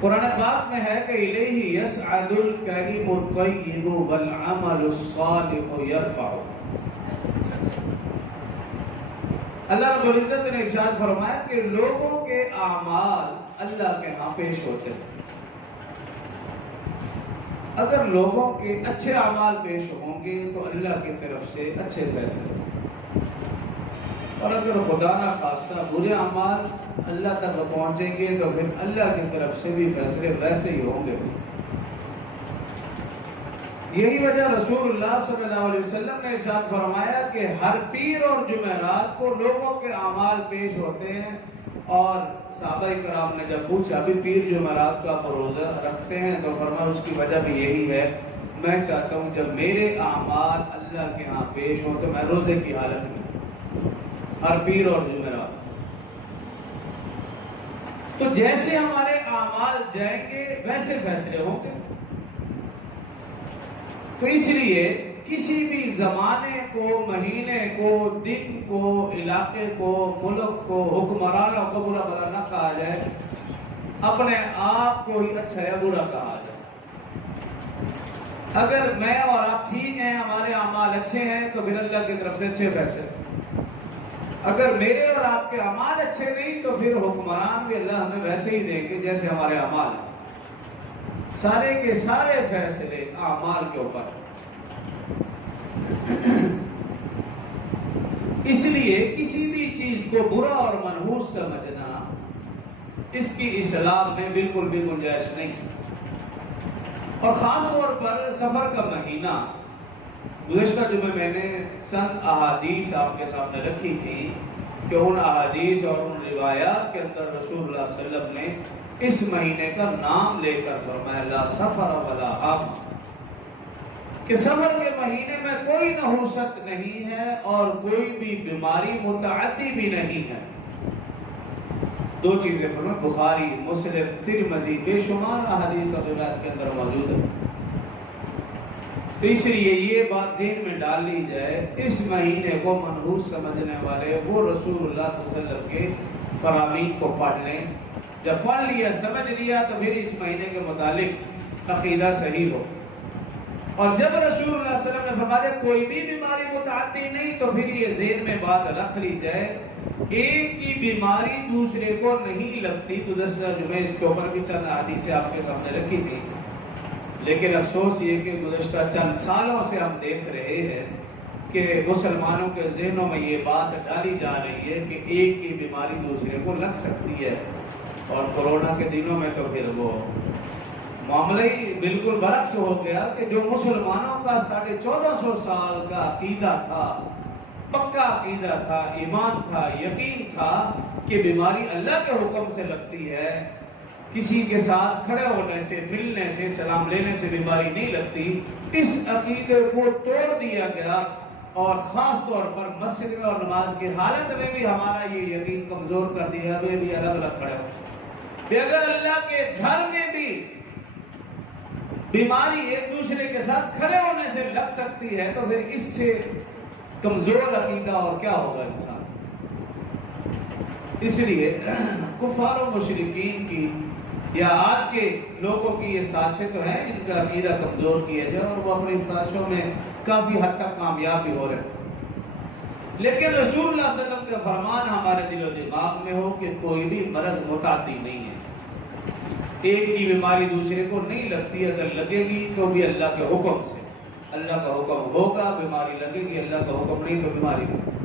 قرآن پاک میں ہے کہ الیہ یصعد الکلم الطیب والعمل الصالح یرفع. اللہ رب العزت نے ارشاد فرمایا کہ لوگوں کے اعمال اللہ کے ہاں پیش ہوتے ہیں. اگر لوگوں کے اچھے اعمال پیش ہوں گے تو اللہ کی طرف سے اچھے فیصلے، اور اگر خدا نہ خواستہ برے اعمال اللہ تک پہنچیں گے تو پھر اللہ کی طرف سے بھی فیصلے ویسے ہی ہوں گے. یہی وجہ رسول اللہ صلی اللہ علیہ وسلم نے ارشاد فرمایا کہ ہر پیر اور جمعرات کو لوگوں کے اعمال پیش ہوتے ہیں. اور صحابہ کرام نے جب پوچھا بھی پیر جمعرات کا آپ روزہ رکھتے ہیں تو فرمایا اس کی وجہ بھی یہی ہے، میں چاہتا ہوں جب میرے اعمال اللہ کے ہاں پیش ہوں تو میں روزے کی حالت میں ہر پیر اور جمعرات. تو جیسے ہمارے اعمال جائیں گے ویسے فیصلے ہوں گے. تو اس لیے کسی بھی زمانے کو، مہینے کو، دن کو، علاقے کو، ملک کو، حکمرانوں کو برا بھلا نہ کہا جائے، اپنے آپ کو ہی اچھا یا برا کہا جائے. اگر میں اور آپ ٹھیک ہیں، ہمارے اعمال اچھے ہیں تو پھر اللہ کی طرف سے اچھے فیصلے. اگر میرے اور آپ کے اعمال اچھے نہیں تو پھر حکمران بھی اللہ ہمیں ویسے ہی دیں گے جیسے ہمارے اعمال ہیں. سارے کے سارے فیصلے اعمال کے اوپر. اس لیے کسی بھی چیز کو برا اور منحوس سمجھنا اس کی اصلاح میں بالکل بھی گنجائش نہیں. اور خاص طور پر سفر کا مہینہ، گزشتہ جمعے میں نے چند احادیث آپ کے سامنے رکھی تھی کہ ان احادیث اور ان روایات کے اندر رسول اللہ صلی اللہ علیہ وسلم نے اس مہینے کا نام لے کر فرمایا لا سفر ولا غم، کہ سفر کے مہینے میں کوئی نحوست نہیں ہے اور کوئی بھی بیماری متعدی بھی نہیں ہے. دو چیزیں فرمایا، بخاری، مسلم، ترمذی، بے شمار احادیث اور روایات کے اندر موجود ہے. تو اس لیے یہ بات ذہن میں ڈال لی جائے، اس مہینے کو منحوس سمجھنے والے وہ رسول اللہ صلی اللہ علیہ وسلم کے فرامین کو پڑھ لیں. جب پڑھ لیا، سمجھ لیا تو پھر اس مہینے کے متعلق عقیدہ صحیح ہو. اور جب رسول اللہ صلی اللہ علیہ وسلم نے فرمایا کوئی بھی بیماری متعدی نہیں تو پھر یہ ذہن میں بات رکھ لی جائے، ایک کی بیماری دوسرے کو نہیں لگتی. گزشتہ جمعے اس کے اوپر بھی چند حدیثیں آپ کے سامنے رکھی تھی. لیکن افسوس یہ کہ گزشتہ چند سالوں سے ہم دیکھ رہے ہیں کہ مسلمانوں کے ذہنوں میں یہ بات ڈالی جا رہی ہے کہ ایک کی بیماری دوسرے کو لگ سکتی ہے. اور کورونا کے دنوں میں تو پھر وہ معاملہ ہی بالکل برعکس ہو گیا کہ جو مسلمانوں کا 1450 سال کا عقیدہ تھا، پکا عقیدہ تھا، ایمان تھا، یقین تھا کہ بیماری اللہ کے حکم سے لگتی ہے، کسی کے ساتھ کھڑے ہونے سے، ملنے سے، سلام لینے سے بیماری نہیں لگتی، اس عقیدے کو توڑ دیا گیا. اور خاص طور پر مسجد میں اور نماز کی حالت میں بھی ہمارا یہ یقین کمزور کر دیا ہے بھی الگ الگ کھڑے ہو. اگر اللہ کے گھر میں بھی بیماری ایک دوسرے کے ساتھ کھڑے ہونے سے لگ سکتی ہے تو پھر اس سے کمزور عقیدہ اور کیا ہوگا انسان. اس لیے کفار و مشرکین کی یا آج کے لوگوں کی یہ سازشیں تو ہیں ان کا عقیدہ کمزور کیا جائے، اور وہ اپنی سازشوں میں کافی حد تک کامیاب بھی ہو رہے ہیں. لیکن رسول اللہ صلی اللہ علیہ وسلم کا فرمان ہمارے دل و دماغ میں ہو کہ کوئی بھی مرض متعدی نہیں ہے. ایک کی بیماری دوسرے کو نہیں لگتی، اگر لگے گی تو بھی اللہ کے حکم سے. اللہ کا حکم ہوگا بیماری لگے گی، اللہ کا حکم نہیں تو بیماری نہیں.